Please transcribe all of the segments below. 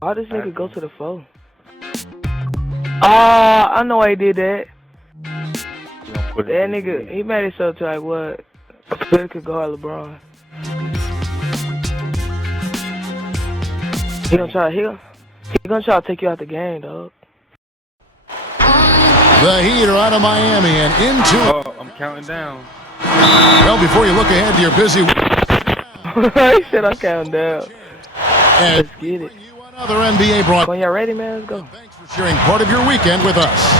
Why this nigga go to the phone? I know why he did that. That nigga, he made himself to like what? Phil could guard LeBron. He gonna try to take you out the game, dog. The Heat are out of Miami and into. Oh, I'm counting down. Well, before you look ahead to your busy. He said I'm counting down. Let's get it. Another NBA broadcast. When y'all ready, man, let's go. Thanks for sharing part of your weekend with us.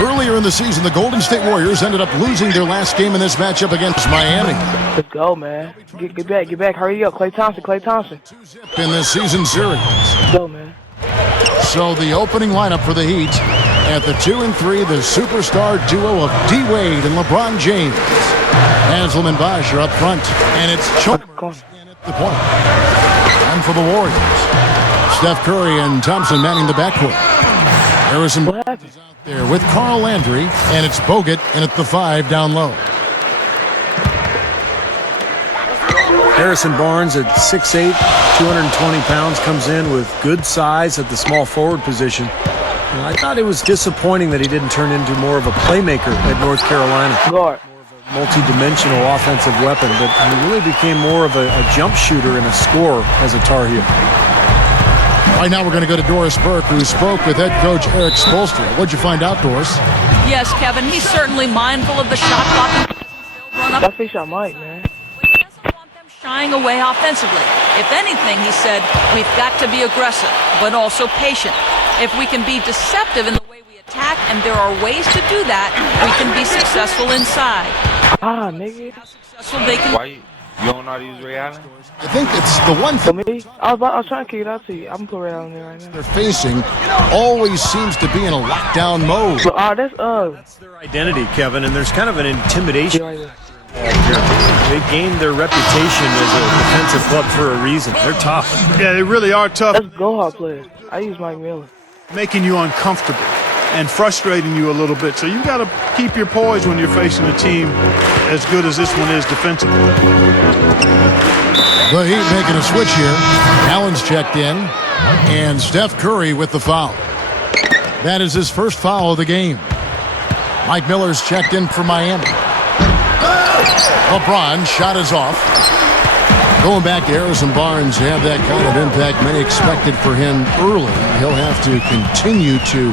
Earlier in the season, the Golden State Warriors ended up losing their last game in this matchup against Miami. Let's go, man. Get back. Hurry up. Klay Thompson. In this season series. Let's go, man. So the opening lineup for the Heat at the 2 and 3, the superstar duo of D. Wade and LeBron James. Haslem and Bosh are up front, and it's Chalmers in at the point. And for the Warriors, Steph Curry and Thompson manning the backcourt. Harrison is out there with Carl Landry, and it's Bogut in at the 5 down low. Harrison Barnes at 6'8", 220 pounds, comes in with good size at the small forward position. And I thought it was disappointing that he didn't turn into more of a playmaker at North Carolina. Guard. Multi-dimensional offensive weapon, but he really became more of a jump shooter and a scorer as a Tar Heel. Right now we're going to go to Doris Burke, who spoke with head coach Eric Spoelstra. What'd you find out, Doris? Yes, Kevin, he's certainly mindful of the shot clock. That fish I might, man. Shying away offensively. If anything, he said, we've got to be aggressive, but also patient. If we can be deceptive in the way we attack, and there are ways to do that, we can be successful inside. Nigga. How successful they can. Why you don't know how to use Ray Allen? I think it's the one For thing me, I was trying to kick it out to you. I'm gonna put it on there right now. they're facing always seems to be in a lockdown mode. So, that's That's their identity, Kevin, and there's kind of an intimidation. right there. They gained their reputation as a defensive club for a reason. They're tough. Yeah, they really are tough. That's go hard players. I use Mike Miller. Making you uncomfortable and frustrating you a little bit. So you got to keep your poise when you're facing a team as good as this one is defensively. The Heat making a switch here. Allen's checked in, and Steph Curry with the foul. That is his first foul of the game. Mike Miller's checked in for Miami. LeBron shot is off. Going back to Harrison Barnes, have that kind of impact many expected for him early. He'll have to continue to,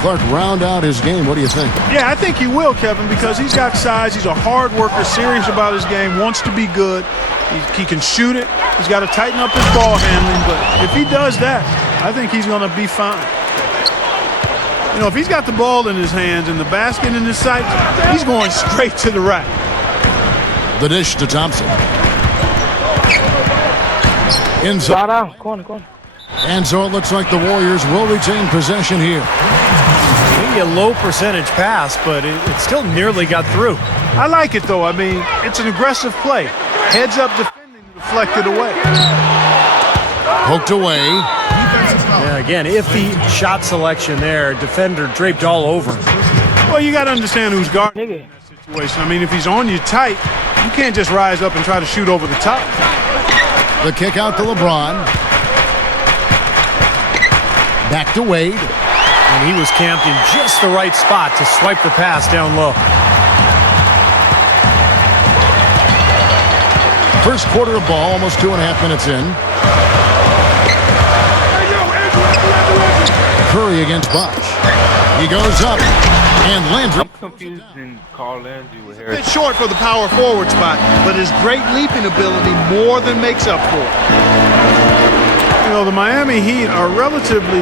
Clark, round out his game. What do you think? Yeah, I think he will, Kevin, because he's got size. He's a hard worker, serious about his game, wants to be good. He can shoot it. He's got to tighten up his ball handling. But if he does that, I think he's going to be fine. You know, if he's got the ball in his hands and the basket in his sight, he's going straight to the rack. The dish to Thompson. Inside out. Corner. And so it looks like the Warriors will retain possession here. Maybe a low percentage pass, but it still nearly got through. I like it, though. I mean, it's an aggressive play. Heads up defending, deflected away. Poked away. Yeah, again, iffy shot selection there. Defender draped all over him. Well, you got to understand who's guarding Nigga. that situation. I mean, if he's on you tight, you can't just rise up and try to shoot over the top. The kick out to LeBron. Back to Wade. And he was camped in just the right spot to swipe the pass down low. First quarter of ball, almost 2.5 minutes in. Curry against Bosh. He goes up, and Landry. I'm confused in Carl Landry with A bit Harrison. short for the power forward spot, but his great leaping ability more than makes up for it. You know, the Miami Heat are relatively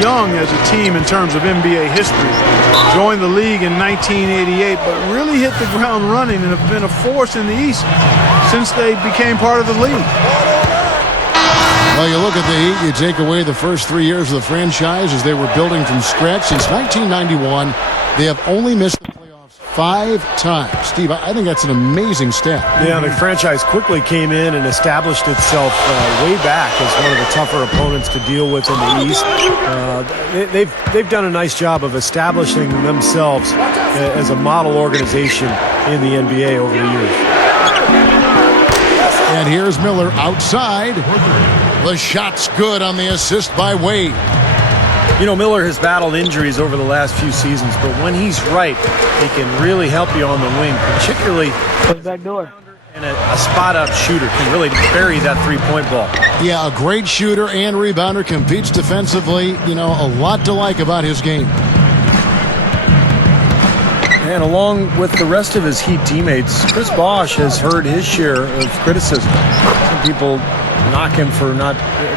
young as a team in terms of NBA history. Joined the league in 1988, but really hit the ground running and have been a force in the East since they became part of the league. Well, you look at the Heat, you take away the first 3 years of the franchise as they were building from scratch. Since 1991, they have only missed the playoffs 5 times. Steve, I think that's an amazing stat. Yeah, the franchise quickly came in and established itself way back as one of the tougher opponents to deal with in the East. They've done a nice job of establishing themselves as a model organization in the NBA over the years. And here's Miller outside. The shot's good on the assist by Wade. You know, Miller has battled injuries over the last few seasons, but when he's right, he can really help you on the wing, particularly Back door. and a spot-up shooter can really bury that three-point ball. Yeah, a great shooter and rebounder, competes defensively. You know, a lot to like about his game. And along with the rest of his Heat teammates, Chris Bosh has heard his share of criticism. Some people knock him for not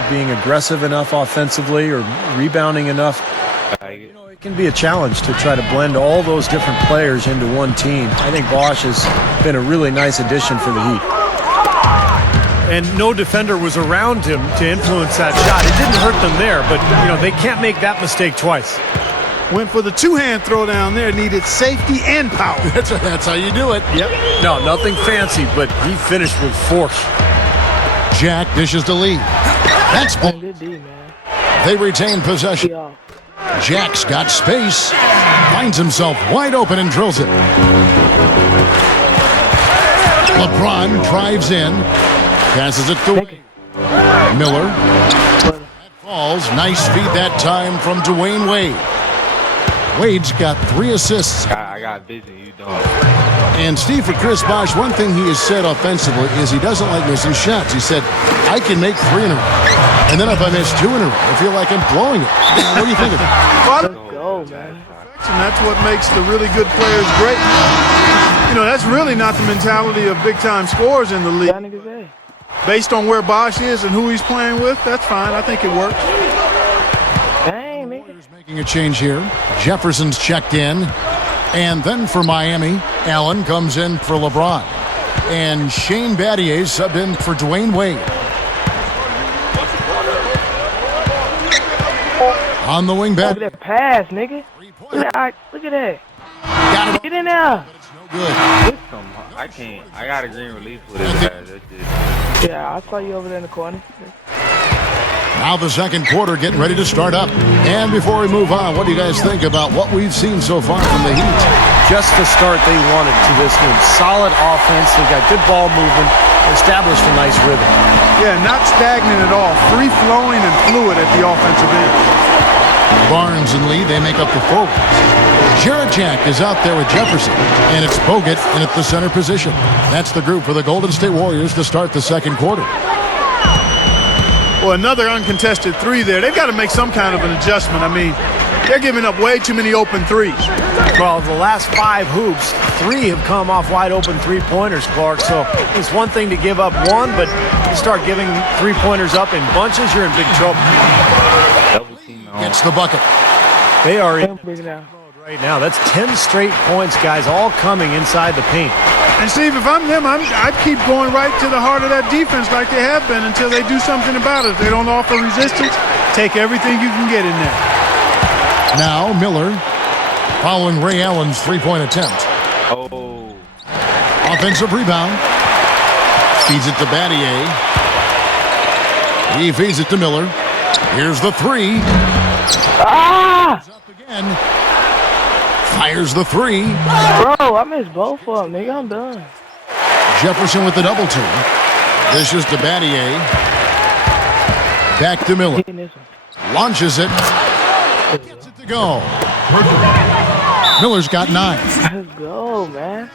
being aggressive enough offensively or rebounding enough. You know, it can be a challenge to try to blend all those different players into one team. I think Bosh has been a really nice addition for the Heat. And no defender was around him to influence that shot. It didn't hurt them there, but you know, they can't make that mistake twice. Went for the two-hand throw down there. Needed safety and power. That's how you do it. Yep. No, nothing fancy, but he finished with force. Jack dishes to Lee. That's ball. Good D, man. They retain possession. Y'all. Jack's got space. Finds himself wide open and drills it. LeBron drives in. Passes it to Miller. Falls. Nice feed that time from Dwayne Wade. Wade's got 3 assists. I got vision, you don't. And Steve, for Chris Bosh, one thing he has said offensively is he doesn't like missing shots. He said, I can make 3 in a row. And then if I miss 2 in a row, I feel like I'm blowing it. What do you think of that? Let's go, man. And that's what makes the really good players great. You know, that's really not the mentality of big-time scorers in the league. Y'all niggas say. Based on where Bosh is and who he's playing with, that's fine. I think it works. Dang, nigga. Making a change here. Jefferson's checked in. And then for Miami, Allen comes in for LeBron. And Shane Battier subbed in for Dwayne Wade. On the wing back. Look at that pass, nigga. Look at that. Got it. Get in there. Good. I got a green release with it, guys. That's it. Yeah, I saw you over there in the corner. Now the second quarter getting ready to start up. And before we move on, what do you guys think about what we've seen so far from the Heat? Just the start they wanted to this game. Solid offense. They got good ball movement. Established a nice rhythm. Yeah, not stagnant at all. Free-flowing and fluid at the offensive end. Barnes and Lee, they make up the forwards. Jarrett Jack is out there with Jefferson. And it's Bogut in at the center position. That's the group for the Golden State Warriors to start the second quarter. Well, another uncontested 3 there. They've got to make some kind of an adjustment. I mean, they're giving up way too many open 3s. Well, the last 5 hoops, 3 have come off wide open three-pointers, Clark. So it's one thing to give up 1, but you start giving three-pointers up in bunches, you're in big trouble. Double team on. Gets the bucket. They are in Bring it down. right now. That's 10 straight points, guys, all coming inside the paint. And Steve, if I'm them, I'd keep going right to the heart of that defense like they have been until they do something about it. If they don't offer resistance, take everything you can get in there. Now Miller following Ray Allen's three-point attempt. Oh. Offensive rebound. Feeds it to Battier. He feeds it to Miller. Here's the 3. Ah! Up again. Fires the 3. Bro, I missed both of them, nigga. I'm done. Jefferson with the double team. This is to Battier. Back to Miller. Hitting this one. Launches it. Gets it to go. Miller's got 9. Let's go, man.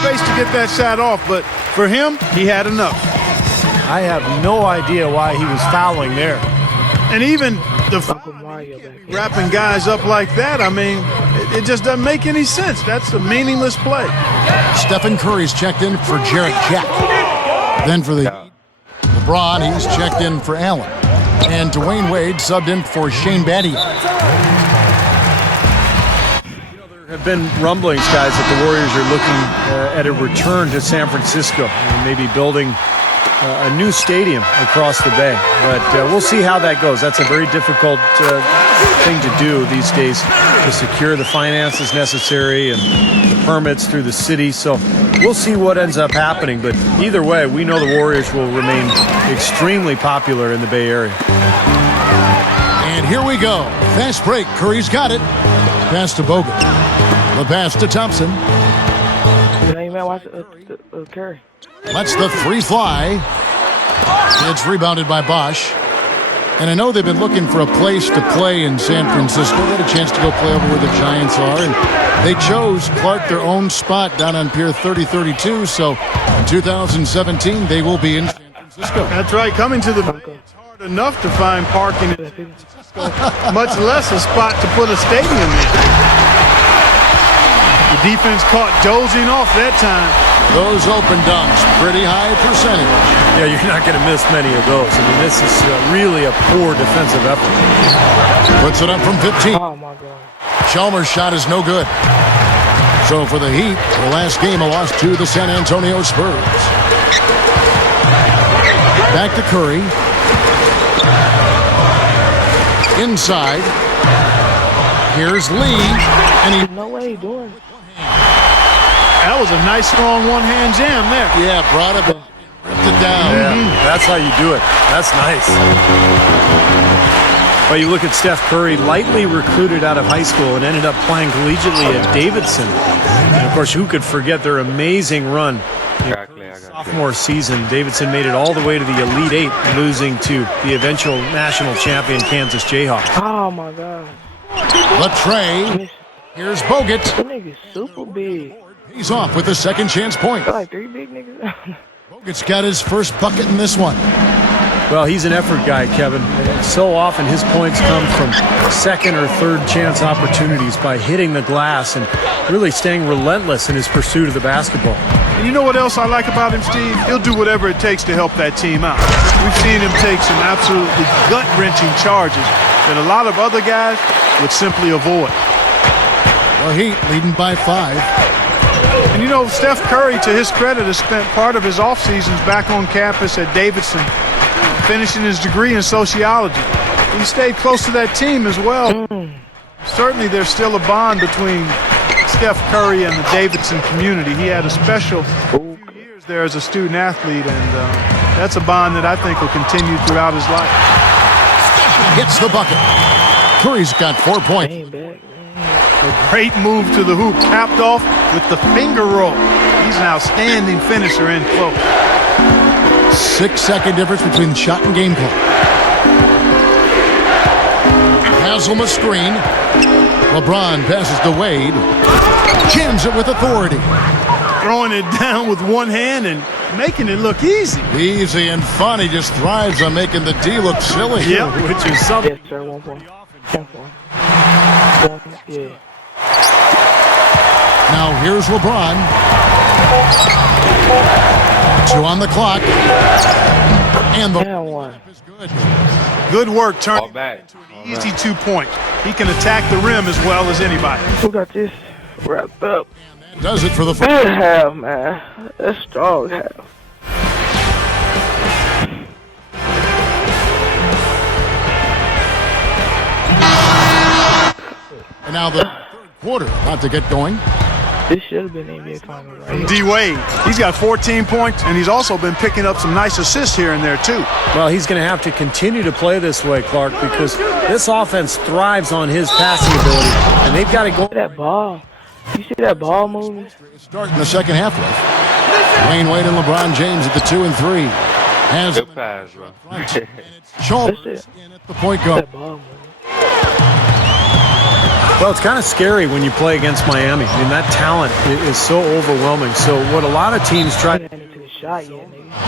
Space to get that shot off, but for him, he had enough. I have no idea why he was fouling there. And even the Uncle Mario back here. wrapping guys up like that, I mean, it just doesn't make any sense. That's a meaningless play. Stephen Curry's checked in for Jarrett Jack. Then for the Heat, LeBron, he's checked in for Allen. And Dwayne Wade subbed in for Shane Battier. There have been rumblings, guys, that the Warriors are looking at a return to San Francisco and maybe building a new stadium across the bay. But we'll see how that goes. That's a very difficult thing to do these days, to secure the finances necessary and the permits through the city. So we'll see what ends up happening. But either way, we know the Warriors will remain extremely popular in the Bay Area. And here we go. Fast break. Curry's got it. Pass to Bogut. The pass to Thompson. You know, you might watch Curry. Lets the 3 fly. It's rebounded by Bosh. And I know they've been looking for a place to play in San Francisco. They had a chance to go play over where the Giants are. And they chose, Clark, their own spot down on Pier 3032. So in 2017, they will be in San Francisco. That's right. Coming to the Bay, it's hard enough to find parking in San Francisco, much less a spot to put a stadium in. The defense caught dozing off that time. Those open dunks, pretty high percentage. Yeah, you're not going to miss many of those. I mean, this is really a poor defensive effort. Puts it up from 15. Oh, my God. Chalmers' shot is no good. So for the Heat, the last game a loss to the San Antonio Spurs. Back to Curry. Inside. Here's Lee. And he... No way he doing it. That was a nice, strong one-hand jam there. Yeah, brought it, ripped it down. Yeah, that's how you do it. That's nice. Well, you look at Steph Curry, lightly recruited out of high school and ended up playing collegially at Davidson. And, of course, who could forget their amazing run? Sophomore season, Davidson made it all the way to the Elite Eight, losing to the eventual national champion Kansas Jayhawks. Oh, my God. Latrey. Here's Bogut. That nigga's super big. He's off with the second chance point. Got like 3 big niggas. Bogut's got his first bucket in this one. Well, he's an effort guy, Kevin. So often his points come from second or third chance opportunities by hitting the glass and really staying relentless in his pursuit of the basketball. And you know what else I like about him, Steve? He'll do whatever it takes to help that team out. We've seen him take some absolutely gut-wrenching charges that a lot of other guys would simply avoid. The Heat leading by 5. And you know, Steph Curry, to his credit, has spent part of his off seasons back on campus at Davidson, finishing his degree in sociology. He stayed close to that team as well. Certainly there's still a bond between Steph Curry and the Davidson community. He had a special few years there as a student athlete, and that's a bond that I think will continue throughout his life. Gets the bucket. Curry's got 4 points. A great move to the hoop, capped off with the finger roll. He's an outstanding finisher in close. 6-second difference between shot and game clock. Haslam a screen. LeBron passes to Wade. Jams it with authority. Throwing it down with one hand and making it look easy. Easy and fun. He just thrives on making the D look silly. Yeah, which is something. Yes, sir. 1 point. 1 point. Yeah. Now here's LeBron. 2 on the clock. And the one. is good. Good work turning All back. into an easy 2-point. He can attack the rim as well as anybody. Who got this wrapped up? Does it for the Good half, man. That's strong half. And now the third quarter about to get going. This should have been NBA Finals, right? D-Wade, he's got 14 points, and he's also been picking up some nice assists here and there, too. Well, he's going to have to continue to play this way, Clark, because this offense thrives on his passing ability, and they've got to go. That ball. You see that ball moving? Starting the second half with Wayne Wade and LeBron James at the 2 and 3. Has Good pass, bro. Chalmers in at the point guard. That ball moving. Well, it's kind of scary when you play against Miami. I mean, that talent is so overwhelming. So what a lot of teams try to do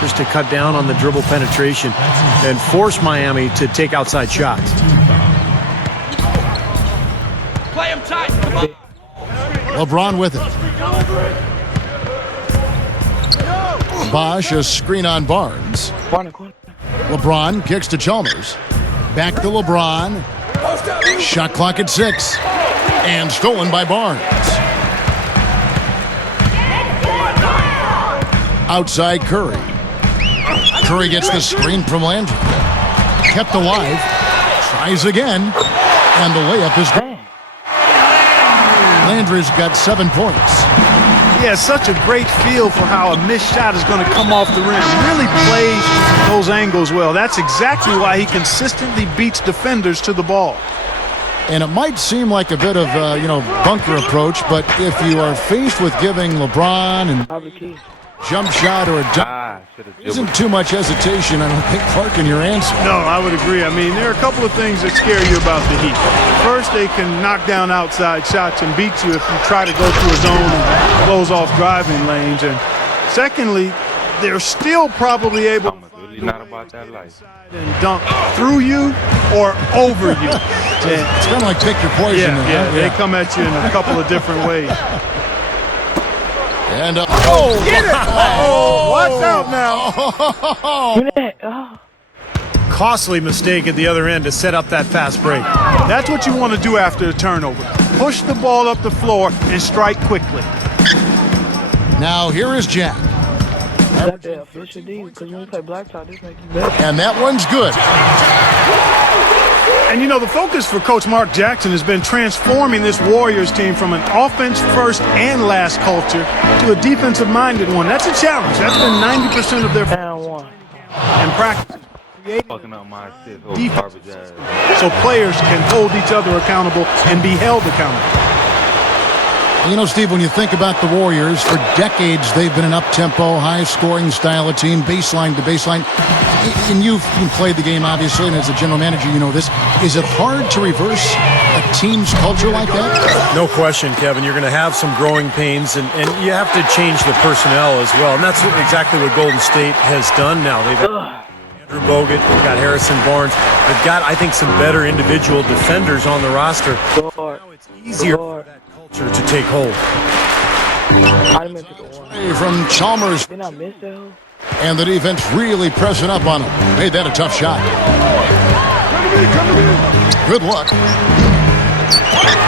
just to cut down on the dribble penetration and force Miami to take outside shots. Play him tight. Come on. LeBron with it. Bosch, a screen on Barnes. LeBron kicks to Chalmers. Back to LeBron. Shot clock at 6. And stolen by Barnes. Outside Curry. Curry gets the screen from Landry. Kept alive. Tries again. And the layup is good. Landry's got 7 points. He has such a great feel for how a missed shot is going to come off the rim. Really plays those angles well. That's exactly why he consistently beats defenders to the ball. And it might seem like a bit of bunker approach, but if you are faced with giving LeBron and jump shot or a dunk. Isn't too much hesitation, I don't think, Clark, in your answer. No, I would agree. I mean, there are a couple of things that scare you about the Heat. First, they can knock down outside shots and beat you if you try to go through a zone and close off driving lanes. And secondly, they're still probably able to and dunk through you or over you. It's kind of like pick your poison. Yeah, they come at you in a couple of different ways. And get it! Watch out now. Costly mistake at the other end to set up that fast break. That's what you want to do after a turnover. Push the ball up the floor and strike quickly. Now here is Jack. And that one's good. And you know, the focus for Coach Mark Jackson has been transforming this Warriors team from an offense first and last culture to a defensive minded one. That's a challenge. That's been 90% of their and practice. Defense. So players can hold each other accountable and be held accountable. You know, Steve, when you think about the Warriors, for decades they've been an up-tempo, high-scoring style of team, baseline to baseline. And you've played the game, obviously, and as a general manager, you know this. Is it hard to reverse a team's culture like that? No question, Kevin. You're going to have some growing pains, and you have to change the personnel as well. And that's exactly what Golden State has done now. They've got Andrew Bogut, they've got Harrison Barnes. They've got, I think, some better individual defenders on the roster. Now it's easier for that culture to take hold. From Chalmers. And the defense really pressing up on him. Made that a tough shot. Good luck.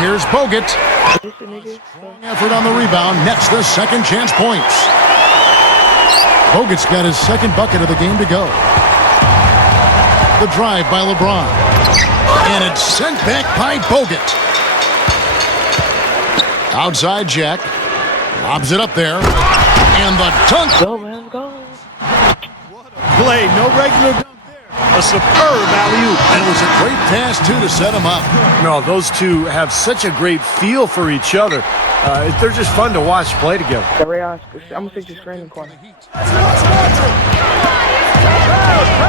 Here's Bogut. Strong effort on the rebound. Nets the second chance points. Bogut's got his second bucket of the game to go. The drive by LeBron. And it's sent back by Bogut. Outside Jack. Lobs it up there. And the dunk. Go, man, go. Play, no regular dunk there. A superb alley-oop. And it was a great pass, too, to set him up. No, those two have such a great feel for each other. They're just fun to watch play together. I'm going to take the screen in the corner.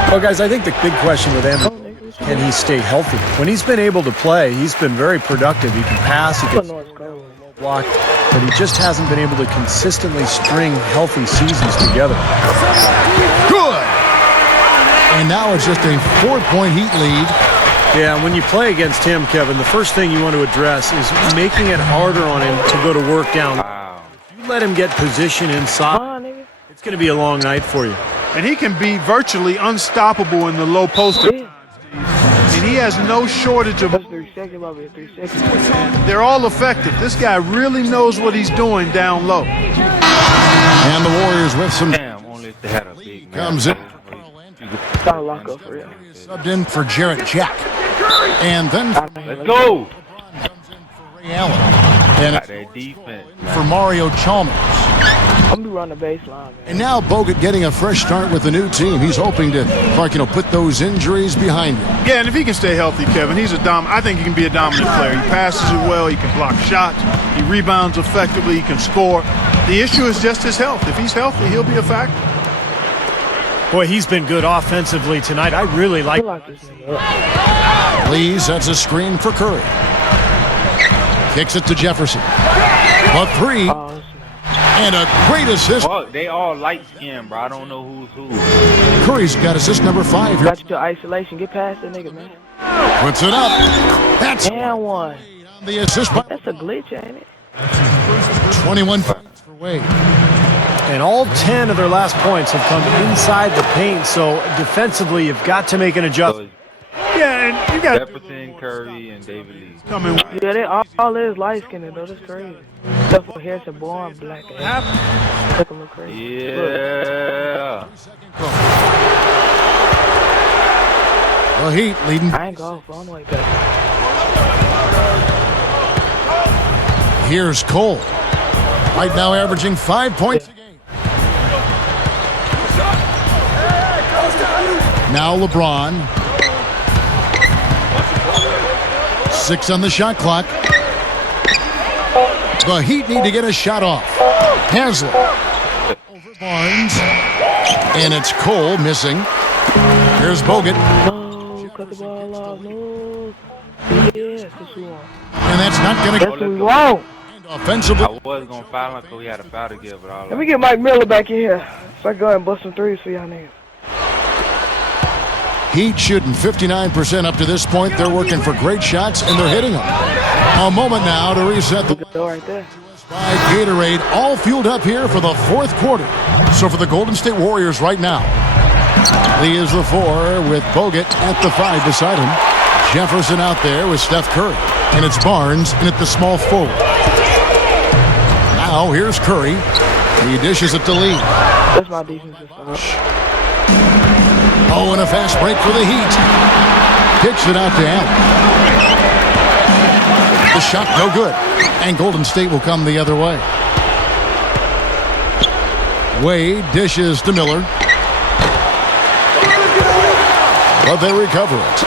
Well, guys, I think the big question with Andrew, can he stay healthy? When he's been able to play, he's been very productive. He can pass, he can block, but he just hasn't been able to consistently string healthy seasons together. Good! And now it's just a 4-point Heat lead. Yeah, when you play against him, Kevin, the first thing you want to address is making it harder on him to go to work down. If you let him get position inside, it's going to be a long night for you. And he can be virtually unstoppable in the low post. And he has no shortage of. 3 seconds, love it. 3 seconds. They're all effective. This guy really knows what he's doing down low. And the Warriors with some. Only if they had a big man. Comes in. Gotta lock up for real. Subbed in for Jarrett Jack. And then. Let's go. Comes in for Ray Allen. And Got that defense. for Mario Chalmers. I'm gonna run the baseline, man. And now Bogut getting a fresh start with the new team. He's hoping to, Clark, put those injuries behind him. Yeah, and if he can stay healthy, Kevin, I think he can be a dominant player. He passes it well. He can block shots. He rebounds effectively. He can score. The issue is just his health. If he's healthy, he'll be a factor. Boy, he's been good offensively tonight. I really like this. Please, that's a screen for Curry. Kicks it to Jefferson. A three. And a great assist. Well, they all light-skinned, bro. I don't know who's who. Curry's got assist number 5 here. Got your isolation. Get past that nigga, man. Puts it up. That's and one. The assist. That's a glitch, ain't it? 21 points for Wade. And all 10 of their last points have come inside the paint, so defensively you've got to make an adjustment. Yeah, and you got Jefferson, Curry, and David Lee. coming. Yeah, they all is light skinned though. That's crazy. Except for Harrison Bourne, black ass. Look him look crazy. Yeah. The Heat leading. I ain't golf. I don't like that. Here's Cole. Right now averaging 5 points a game. Now LeBron. 6 on the shot clock. The Heat need to get a shot off. Haslett. Barnes. And it's Cole missing. Here's Bogut. No, cut the ball off. No. Yes, that's what we want. And that's not going to That's what we want. offensively. I was gonna foul him because we had a foul to give, but all Let me get Mike Miller back in here so I can go ahead and bust some threes for y'all niggas. Heat shooting 59% up to this point. They're working for great shots, and they're hitting them. A moment now to reset the Go right there. by Gatorade, all fueled up here for the fourth quarter. So for the Golden State Warriors right now, Lee is the 4 with Bogut at the 5 beside him. Jefferson out there with Steph Curry. And it's Barnes in at the small forward. Now here's Curry. He dishes it to Lee. That's my defensive style. Oh, and a fast break for the Heat. Kicks it out to Allen. The shot no good. And Golden State will come the other way. Wade dishes to Miller. But they recover it.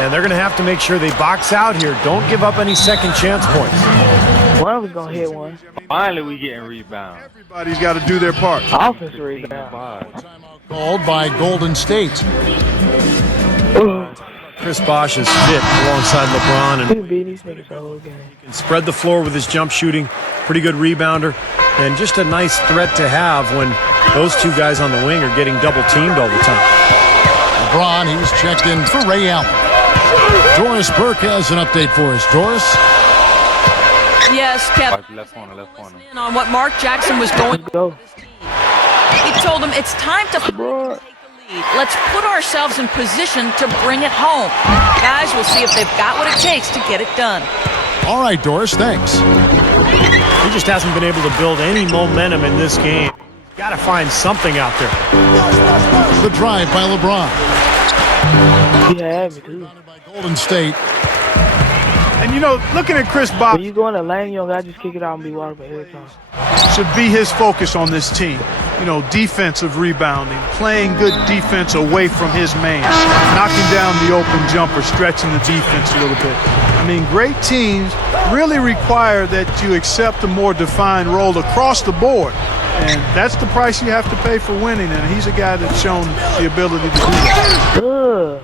And they're going to have to make sure they box out here. Don't give up any second chance points. One of us gonna hit one. finally we getting rebounds. Everybody's got to do their part. Offensive rebound. Called by Golden State. Chris Bosh is fit alongside LeBron We and can beat these niggas the whole game. can spread the floor with his jump shooting. Pretty good rebounder. And just a nice threat to have when those two guys on the wing are getting double teamed all the time. LeBron, he's checked in for Ray Allen. Doris Burke has an update for us. Doris? Yes, Kevin. Left corner. In on what Mark Jackson was going. Go. He told him it's time to take the Bro. lead. Let's put ourselves in position to bring it home. Guys, we'll see if they've got what it takes to get it done. All right, Doris, thanks. He just hasn't been able to build any momentum in this game. Got to find something out there. The drive by LeBron. He had me too. By Golden State. And, you know, looking at Chris Bosh When you go in the lane, you don't gotta just kick it out and be waterful every time. should be his focus on this team. You know, defensive rebounding, playing good defense away from his man, knocking down the open jumper, stretching the defense a little bit. I mean, great teams really require that you accept a more defined role across the board. And that's the price you have to pay for winning, and he's a guy that's shown the ability to do that. Ugh.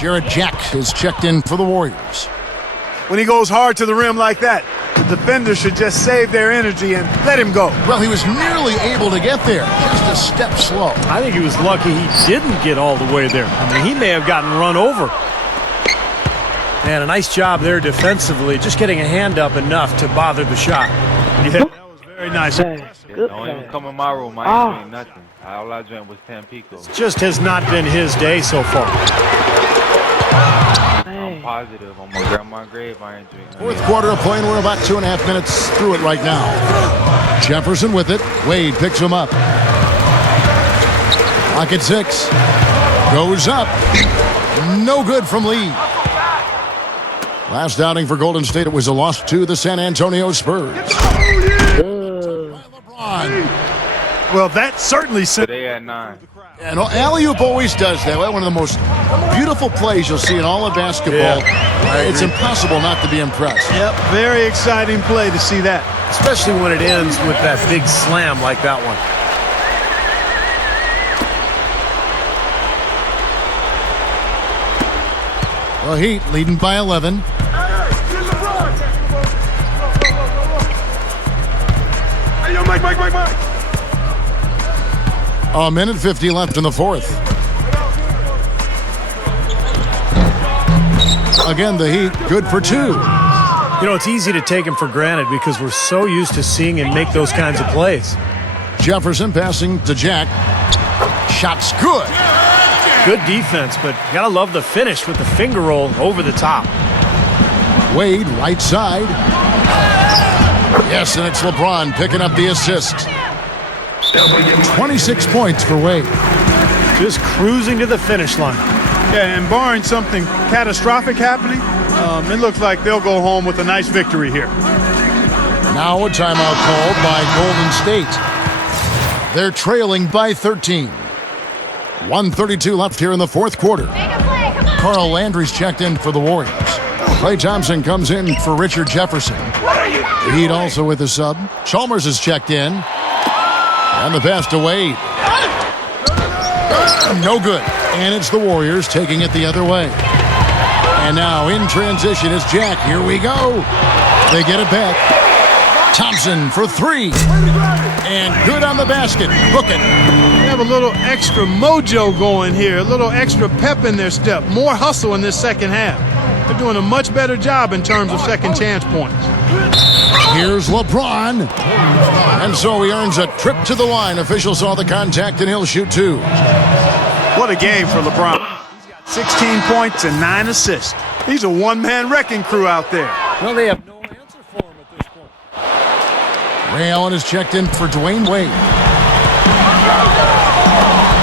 Jared Jack is checked in for the Warriors. When he goes hard to the rim like that, the defenders should just save their energy and let him go. Well, he was nearly able to get there. Just a step slow. I think he was lucky he didn't get all the way there. I mean, he may have gotten run over. Man, a nice job there defensively, just getting a hand up enough to bother the shot. Yeah, that was very nice. Hey, good Don't even pass. come in my room. I Oh. ain't doing nothing. All I drank was Tampico. Just has not been his day so far. Hey. Positive on my grandma's grave. I ain't drinking. Fourth quarter of play, and we're about 2.5 minutes through it right now. Jefferson with it. Wade picks him up. Clock at 6. Goes up. No good from Lee. Last outing for Golden State, it was a loss to the San Antonio Spurs. LeBron. Well, that certainly sent. Today at 9. And alley-oop always does that. One of the most beautiful plays you'll see in all of basketball. It's impossible not to be impressed. Yep, very exciting play to see that. Especially when it ends with that big slam like that one. The Heat leading by 11. A minute 50 left in the fourth. Again, the Heat good for 2. You know, it's easy to take him for granted because we're so used to seeing him make those kinds of plays. Jefferson passing to Jack. Shot's good. Good defense, but you gotta love the finish with the finger roll over the top. Wade, right side. Yes, and it's LeBron picking up the assist. 26 points for Wade. Just cruising to the finish line. Yeah, and barring something catastrophic happening, it looks like they'll go home with a nice victory here. Now a timeout called by Golden State. They're trailing by 13. 1:32 left here in the fourth quarter. Carl Landry's checked in for the Warriors. Klay Thompson comes in for Richard Jefferson. The Heat also with a sub. Chalmers is checked in. And the pass to Wade. No good. And it's the Warriors taking it the other way. And now in transition is Jack. Here we go. They get it back. Thompson for three. And good on the basket. Hook it. They have a little extra mojo going here, a little extra pep in their step, more hustle in this second half. They're doing a much better job in terms of second chance points. Here's LeBron. And so he earns a trip to the line. Officials saw the contact and he'll shoot two. What a game for LeBron. He's got 16 points and 9 assists. He's a one-man wrecking crew out there. Well, they have no answer for him at this point. Ray Allen is checked in for Dwayne Wade.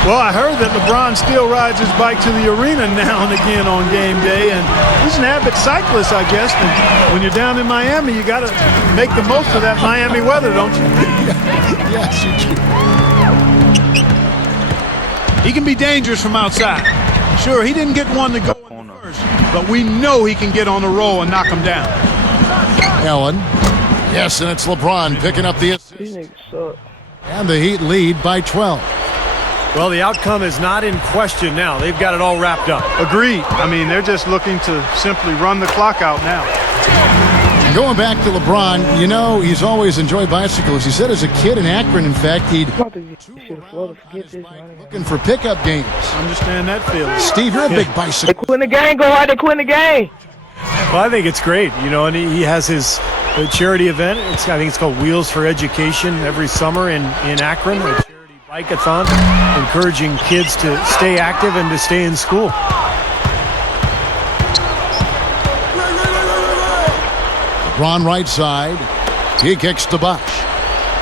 Well, I heard that LeBron still rides his bike to the arena now and again on game day, and he's an avid cyclist, I guess. And when you're down in Miami, you got to make the most of that Miami weather, don't you? Yes, you do. He can be dangerous from outside. Sure, he didn't get one to go in the first, but we know he can get on the roll and knock him down. Allen. Yes, and it's LeBron picking up the assist. These niggas suck. And the Heat lead by 12. Well, the outcome is not in question now. They've got it all wrapped up. Agreed. I mean, they're just looking to simply run the clock out now. Going back to LeBron, you know, he's always enjoyed bicycles. He said as a kid in Akron, in fact, he'd looking for pickup games. Understand that feeling. Steve, you're a big They bicycle. quit the game. Go hard. They quit the game. Well, I think it's great, you know, and he has his charity event. I think it's called Wheels for Education every summer in Akron, a charity bike-a-thon, encouraging kids to stay active and to stay in school. LeBron right side. He kicks to Bosh.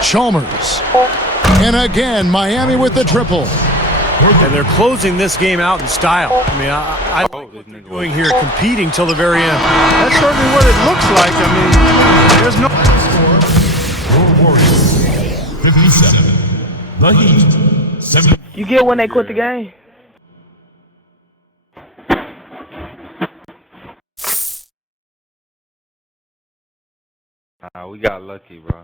Chalmers. And again, Miami with the triple. And they're closing this game out in style. I mean, I like what they're doing here, competing till the very end. That's certainly what it looks like. I mean, there's no... Warriors 57. The Heat 7. You get when they quit the game. We got lucky, bro.